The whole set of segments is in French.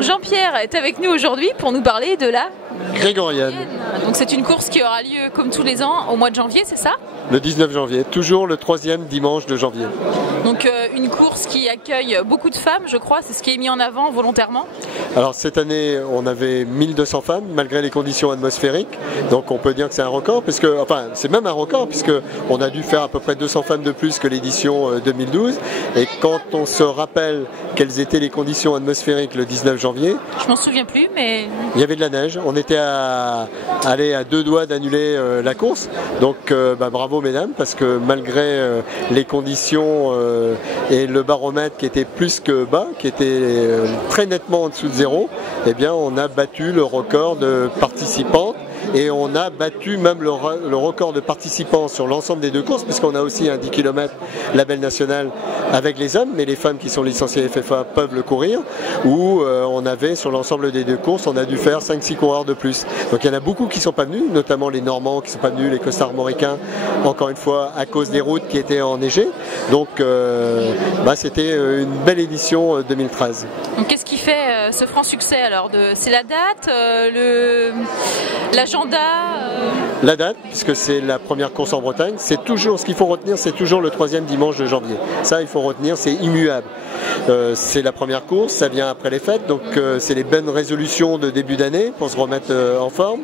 Donc Jean-Pierre est avec nous aujourd'hui pour nous parler de la Grégorienne. Donc c'est une course qui aura lieu comme tous les ans au mois de janvier, c'est ça? Le 19 janvier, toujours le 3e dimanche de janvier. Donc une course qui accueille beaucoup de femmes, je crois, c'est ce qui est mis en avant volontairement. Alors cette année, on avait 1200 femmes malgré les conditions atmosphériques. Donc on peut dire que c'est un record, puisque, enfin c'est même un record, puisque on a dû faire à peu près 200 femmes de plus que l'édition 2012. Et quand on se rappelle quelles étaient les conditions atmosphériques le 19 janvier... Je m'en souviens plus, mais... Il y avait de la neige, on était à 2 doigts d'annuler la course. Donc bravo mesdames, parce que malgré les conditions et le baromètre qui était plus que bas, qui était très nettement en dessous de zéro, eh bien on a battu le record de participantes. Et on a battu même le record de participants sur l'ensemble des deux courses, puisqu'on a aussi un 10 km label national avec les hommes, mais les femmes qui sont licenciées FFA peuvent le courir, où on avait sur l'ensemble des deux courses, on a dû faire 5-6 coureurs de plus. Donc il y en a beaucoup qui ne sont pas venus, notamment les Normands qui ne sont pas venus, les costarmoricains, encore une fois à cause des routes qui étaient enneigées. Donc c'était une belle édition 2013. Donc qu'est-ce qui fait ce franc succès alors? C'est la date, l'agenda La date, puisque c'est la première course en Bretagne, c'est toujours, ce qu'il faut retenir, c'est toujours le 3e dimanche de janvier. Ça, il faut retenir, c'est immuable. C'est la première course, ça vient après les fêtes, donc c'est les bonnes résolutions de début d'année pour se remettre en forme.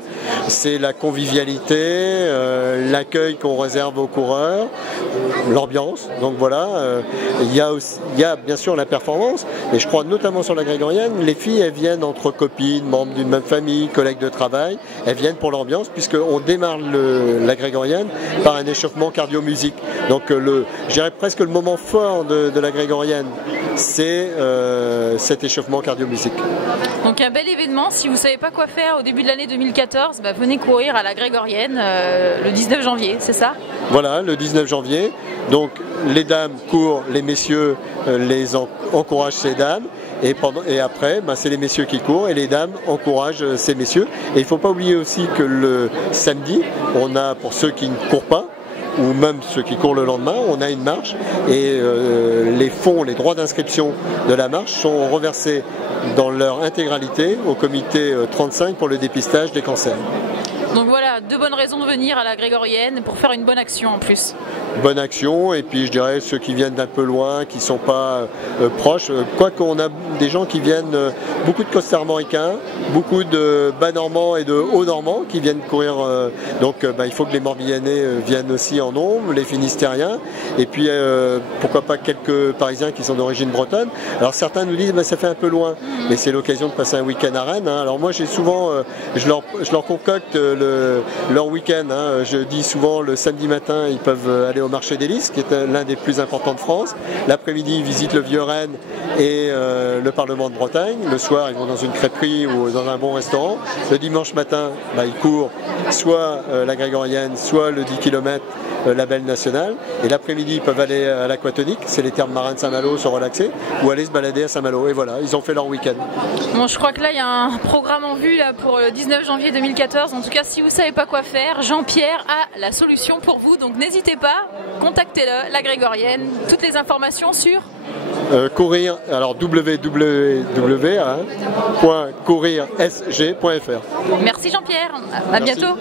C'est la convivialité, l'accueil qu'on réserve aux coureurs, l'ambiance. Donc voilà, il y a bien sûr la performance, mais je crois notamment sur la Grégorienne, les filles elles viennent entre copines, membres d'une même famille, collègues de travail, elles viennent pour l'ambiance, puisqu'on démarre la Grégorienne par un échauffement cardio-musique. Donc je dirais presque le moment fort de la Grégorienne, c'est cet échauffement cardio-musique. Donc un bel événement, si vous ne savez pas quoi faire au début de l'année 2014, venez courir à la Grégorienne le 19 janvier, c'est ça? Voilà, le 19 janvier. Donc les dames courent, les messieurs encouragent ces dames. Et après, c'est les messieurs qui courent et les dames encouragent ces messieurs. Et il ne faut pas oublier aussi que le samedi, on a, pour ceux qui ne courent pas, ou même ceux qui courent le lendemain, on a une marche et les fonds, les droits d'inscription de la marche sont reversés dans leur intégralité au comité 35 pour le dépistage des cancers. Donc voilà, deux bonnes raisons de venir à la Grégorienne pour faire une bonne action en plus. Bonne action, et puis je dirais ceux qui viennent d'un peu loin, qui ne sont pas proches, quoique on a des gens qui viennent, beaucoup de costarmoricains, beaucoup de bas normands et de hauts normands qui viennent courir, donc il faut que les Morbihanais viennent aussi en nombre, les Finistériens, et puis pourquoi pas quelques Parisiens qui sont d'origine bretonne. Alors certains nous disent ça fait un peu loin, mais c'est l'occasion de passer un week-end à Rennes. Alors moi j'ai souvent, je leur concocte leur week-end. Je dis souvent le samedi matin ils peuvent aller au marché des Lys, qui est l'un des plus importants de France. L'après-midi ils visitent le Vieux-Rennes et le Parlement de Bretagne. Le soir ils vont dans une crêperie ou dans un bon restaurant. Le dimanche matin ils courent soit la Grégorienne, soit le 10 km label national. Et l'après-midi ils peuvent aller à l'Aquatonique, c'est les termes marins de Saint-Malo, se relaxer, ou aller se balader à Saint-Malo. Et voilà, ils ont fait leur week-end. Bon, je crois que là il y a un programme en vue là, pour le 19 janvier 2014. En tout cas, si vous ne savez pas quoi faire, Jean-Pierre a la solution pour vous. Donc n'hésitez pas, contactez-le, la Grégorienne. Toutes les informations sur courir, alors www.courirsg.fr. Merci Jean-Pierre, à bientôt.